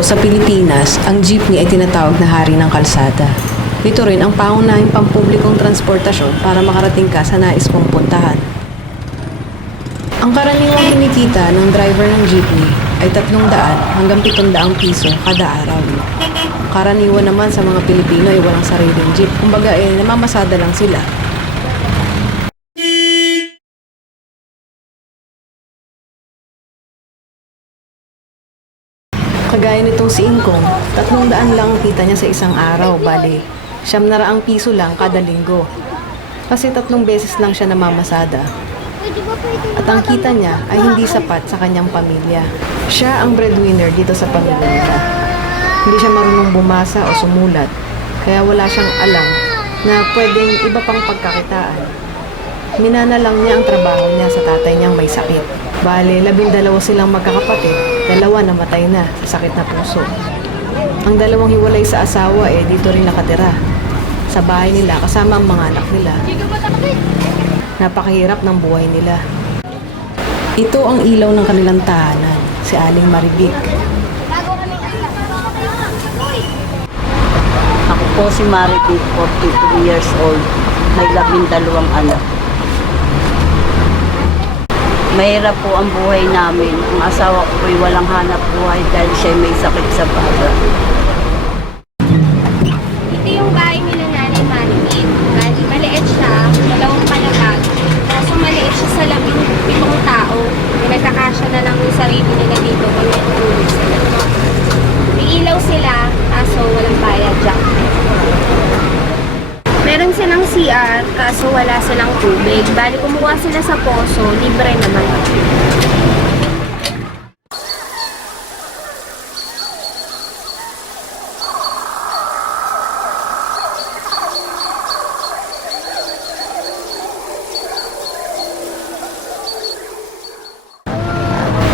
Dito sa Pilipinas, ang jeepney ay tinatawag na hari ng kalsada. Ito rin ang pangunahing pampublikong transportasyon para makarating ka sa nais mong puntahan. Ang karaniwang kinikita ng driver ng jeepney ay 300 hanggang 700 piso kada araw. Karaniwan naman sa mga Pilipino ay walang sariling jeep. Kumbaga namamasada lang sila. Kagaya nitong si Ingkong, 300 lang ang kita niya sa isang araw, bali 700 piso lang kada linggo. Kasi 3 beses lang siya namamasada. At ang kita niya ay hindi sapat sa kanyang pamilya. Siya ang breadwinner dito sa pamilya nila. Hindi siya marunong bumasa o sumulat, kaya wala siyang alam na pwedeng iba pang pagkakitaan. Minana lang niya ang trabaho niya sa tatay niyang may sakit. Bale, 12 silang magkakapatid, 2 namatay na sa sakit na puso. Ang 2 hiwalay sa asawa dito rin nakatira. Sa bahay nila kasama ang mga anak nila. Napakahirap ng buhay nila. Ito ang ilaw ng kanilang tahanan, si Aling Maribik. Ako po si Maribik, 42 years old. May 12 anak. Mahirap po ang buhay namin. Ang asawa ko ay walang hanap buhay dahil siya may sakit sa baga. Ito yung bahay nila Nanay Maribik. Maliit siya, 2 palapag. Kaso maliit siya sa 17 tao. Nagkakasya na lang yung sarili nila dito pag natutulog sila. May ilaw sila, kaso walang bayad dyan. Meron silang CR, kaso wala silang tubig. Bali, kumuha sila sa poso, libre naman.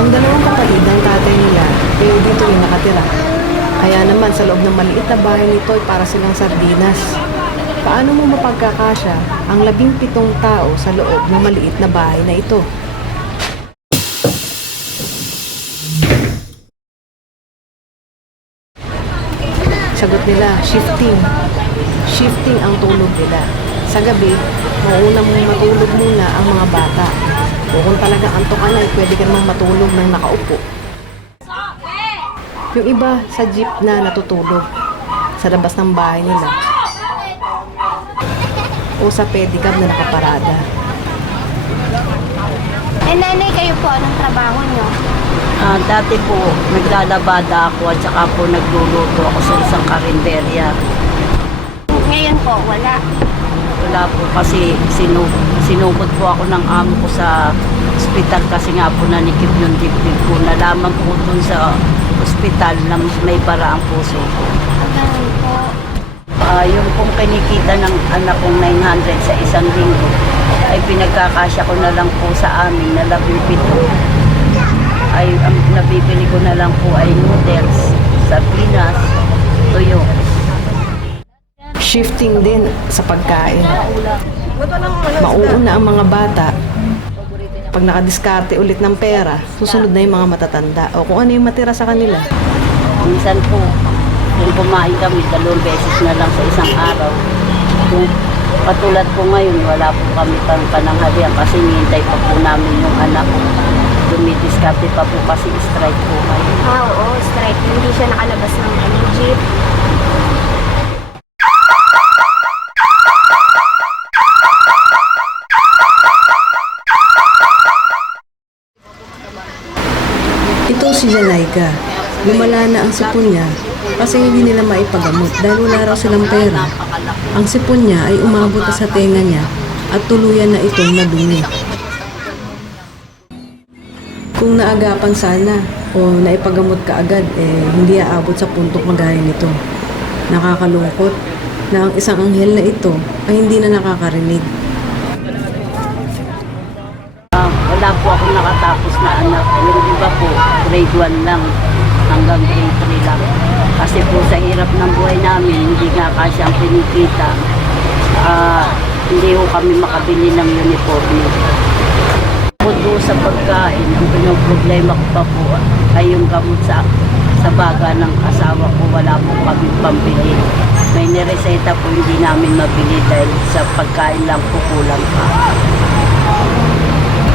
Ang 2 kapatid ng tatay nila ay dito rin nakatira. Kaya naman sa loob ng maliit na bahay nito ay para silang sardinas. Paano mo mapagkakasya ang 17 tao sa loob ng maliit na bahay na ito? Sagot nila, shifting. Shifting ang tulog nila. Sa gabi, mauunang matulog muna ang mga bata. O kung talaga antok ka na, pwede ka namang matulog ng nakaupo. Yung iba sa jeep na natutulog sa labas ng bahay nila o sa pedicab na nakaparada. Nanay, kayo po, anong trabaho nyo? Dati po, naglalabada ako at saka po nagluluto ako sa isang karinderya. Ngayon po, wala. Wala po kasi sinugod po ako ng amo ko sa ospital kasi nga po nanikip yung dibdib ko. Nalaman po dun sa ospital na may bara ang puso ko. Ganun po. Yung pong kinikita ng anak kong 900 sa isang linggo ay pinagkakasya ko na lang po sa amin na 17. Ay ang nabibili ko na lang po ay noodles, sardinas, tuyo. Shifting din sa pagkain. Mauuna ang mga bata. Pag nakadiskarte ulit ng pera, susunod na yung mga matatanda o kung ano yung matira sa kanila. Minsan po, kung kumain kami 2 beses na lang sa isang araw. Kung katulad po ngayon, wala po kami pang pananghalian kasi hinihintay pa po namin yung anak. Dumidiskarte pa po kasi strike po ngayon. Oo, strike. Hindi siya nakalabas ng jeep. Ito si Jalaika. Lumala na ang sipon niya kasi hindi nila maipagamot dahil wala raw silang pera. Ang sipon niya ay umabot sa tenga niya at tuluyan na itong nadumi. Kung naagapan sana o naipagamot ka agad, hindi aabot sa puntong magaya nito. Nakakalungkot na ang isang anghel na ito ay hindi na nakakarinig. Wala po ako nakatapos na anak. Yung iba po, grade 1 lang hanggang grade 3 lang. Kasi po sa hirap ng buhay namin, hindi nga kasi ang pinikita. Hindi po kami makabili ng uniforme. Po sa pagkain, ang pinoproblema ko pa po ay yung gamot sa sa baga ng asawa ko, wala po kami pambili. May nireseta po hindi namin mabili dahil sa pagkain lang po kulang pa.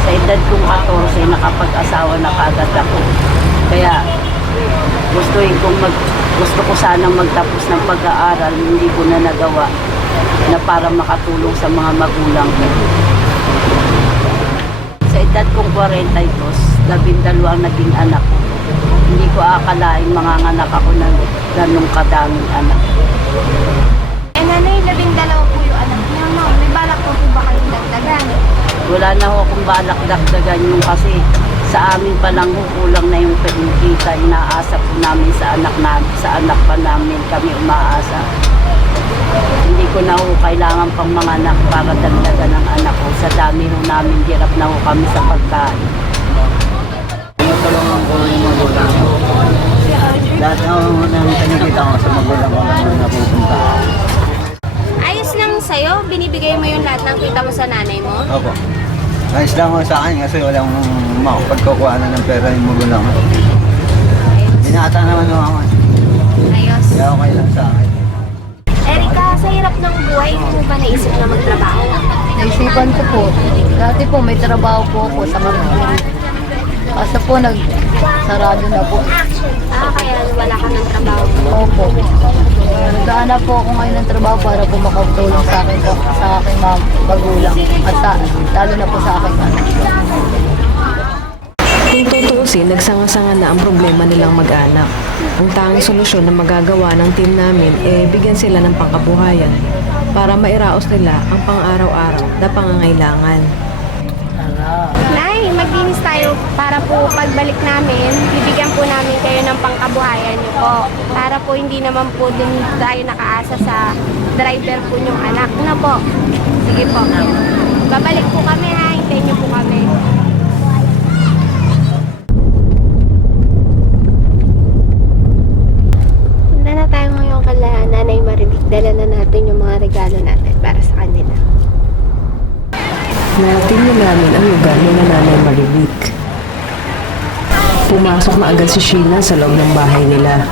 Sa edad kong 14, nakapag-asawa na kagad ako. Kaya gusto ko sanang magtapos ng pag-aaral, hindi ko na nagawa na para makatulong sa mga magulang ko. Sa edad kong 42, 12 ang naging anak ko. Hindi ko akalain manganganak ako ng ganong kadaming anak. Nanay, 12 po yung anak niya, ma'am. May balak po ba kayong dagdagan? Wala na ho akong balak dagdagan yung kasi sa amin pa lang ho, kulang na yung kita. Inaasa po namin sa anak pa namin kami umaasa. Hindi ko na ho kailangan pang mga anak para dagdagan ng anak ko. Sa dami ho namin, hirap na ho kami sa pagkain. Tinutulungan ko yung magulang ko. Lahat ng kinikita ko sa magulang ko na napupunta. Ayos lang sa'yo, binibigay mo yung lahat ng kita mo sa nanay mo? Opo. Ayos lang ako sa akin kasi walang makapagkukuha na ng pera yung magulang ko. Binata naman ako. Ayos. Kaya okay lang sa akin. Erika, sa hirap ng buhay, hindi mo ba naisip na magtrabaho? Naisipan ko po. Dati po may trabaho po ako sa Manila. Kaso po nagsarado na po. Kaya wala ka ng trabaho. Opo. Nagdaan po ako ngayon ng trabaho para po makatulong sa akin po, sa aking mga magulang. At lalo na po sa aking anak. Kung tutuusin, nagsanga-sanga na ang problema nilang mag-anak. Ang tanging solusyon na magagawa ng team namin bigyan sila ng pangkabuhayan para mairaos nila ang pang-araw-araw na pangangailangan. Nay, maglinis tayo para po pagbalik namin, bibigyan po namin kayo ng pangkabuhayan niyo po. Para po hindi naman po din tayo nakaasa sa driver po niyong anak. Na po? Sige po. Babalik po kami ha, hintayin niyo po kami. Punta na tayo ngayon kala Nanay Maribik. Dala na natin yung mga regalo natin para sa kanila. Natingnan namin ang lugar ni Nanay Maribik. Pumasok na agad si Sheena sa loob ng bahay nila.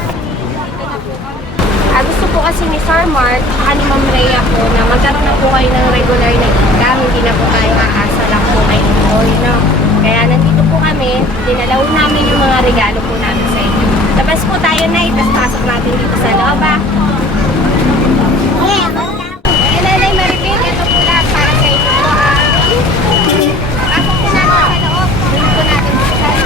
Gusto po kasi ni Sir Mark at ni Ma'am Rhea po na magkaroon na po kayo ng regular na income. Hindi na po tayo aasa lang po kay Nicole, no? Kaya nandito po kami, dinalaw namin yung mga regalo po namin sa inyo. Labas po tayo na, tapos pasok natin dito sa loob, ha? Nanay Maribik, ito po lahat para sa inyo po, ha? Pasok po natin sa loob. Hindi po natin buksan.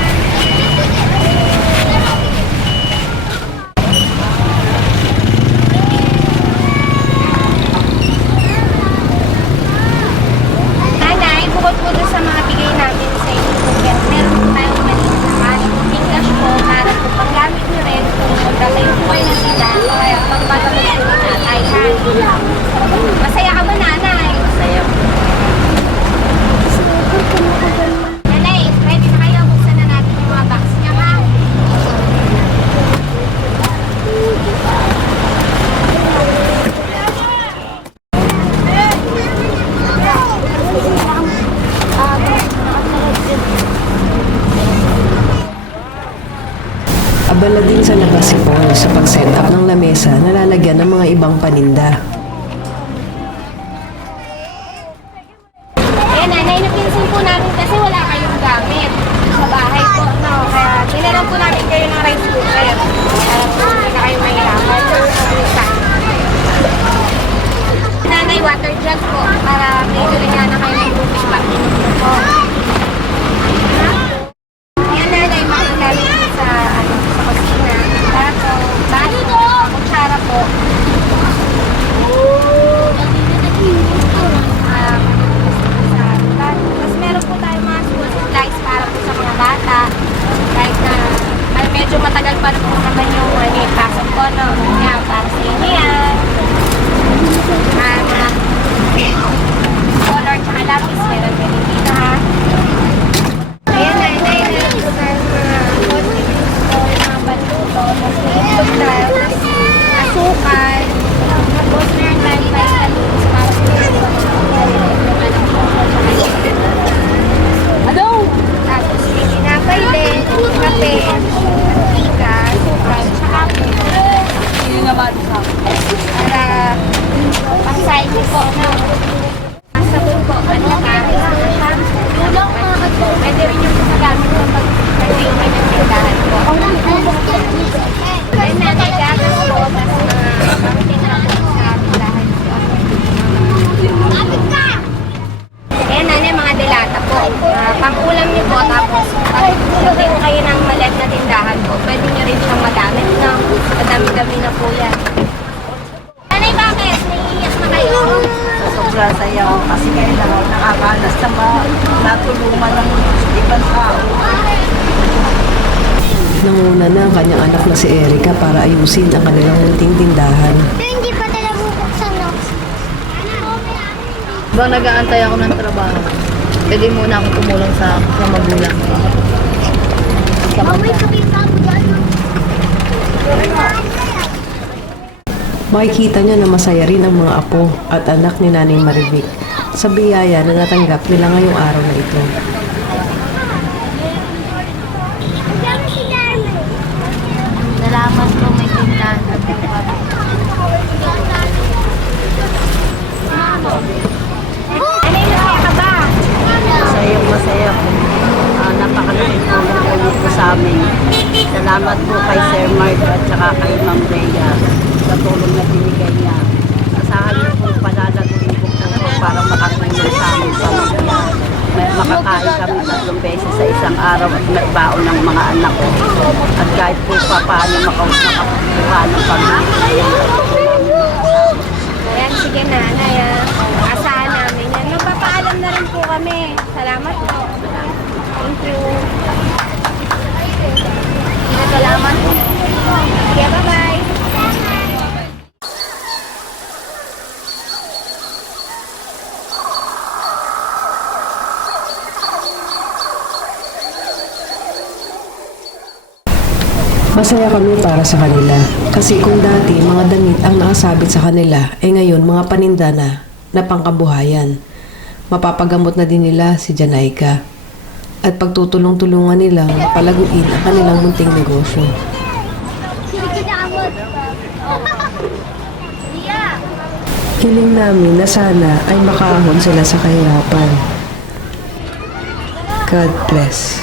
Nanay, bukod po doon sa mga bigay natin sa inyo po, meron po tayong maliit na kanin. English po, para po paggamit nyo rin kung magdakayo po kayo ng sila, kaya pagpatamot po na tatay. Masaya ka ba, nanay? Masaya. Nanay, ready na kayo. Buksan na natin yung mga box niya, ha? Abala din sa labas si Paul sa pag-set up ng lamesa na lalagyan ng mga ibang paninda. Nanay, napinsin po namin kasi wala kayong gamit sa bahay po, no? Kaya tinalang po namin kayo ng rice cooker. Para po hindi na kayo mahirapan. Nanay, water jug po para may galingan na kayo ng tubig pag inumin po. Yan, nanay, mga galing po sa kusina. Plato, baso, kutsara po. Tapos meron po tayo mga school supplies para po sa mga bata. Kahit na medyo matagal pa rin po naman yung pasok ko, no? Yan, para sa inyo yan. Color tsaka lapis, meron din dito, ha? Ayan, nanay, meron po tayo mga condiments po, mga baluto, tapos may itlog tayo, tapos asukal, tapos meron tayo vitamins para sa inyo. Tapos may tinapay din, kape, mantika, sukal. basta matulungan ng ibang tao. Nanguna na ang kanyang anak na si Erica para ayusin ang kanilang munting tindahan. Hindi pa talaga bubuksan, no? Bang nag-aantay ako ng trabaho, pwede muna ako tumulong sa magulang. Mamay, kapita mo dyan, no? Makikita niya na masaya rin ang mga apo at anak ni Nanay Marivic sa biyaya na natanggap nila ngayong araw na ito. Diyan si Darman. Salamat po, may tindahan. Masaya po. Napakalaking tulong po nito sa amin. Salamat po kay Sir Mark at saka kay Ma'am Rhea sa tulong na binigay niya. Asahan niyo po palalaguin ko po para makatulong sa amin pamilya. Makakain kami 3 beses sa isang araw at nagbaon ng mga anak ko. At kahit po pa paano makakuha ng pamilya. Ayan, sige nanay. Asahan namin yan. Magpapaalam na rin po kami. Salamat po. Thank you. Salamat po. Sige, bye-bye. Masaya kami para sa kanila kasi kung dati mga damit ang nakasabit sa kanila ngayon mga paninda na pangkabuhayan. Mapapagamot na din nila si Janaika at pagtutulong-tulungan nilang palaguin ang kanilang munting negosyo. Hiling namin na sana ay makaahon sila sa kahirapan. God bless.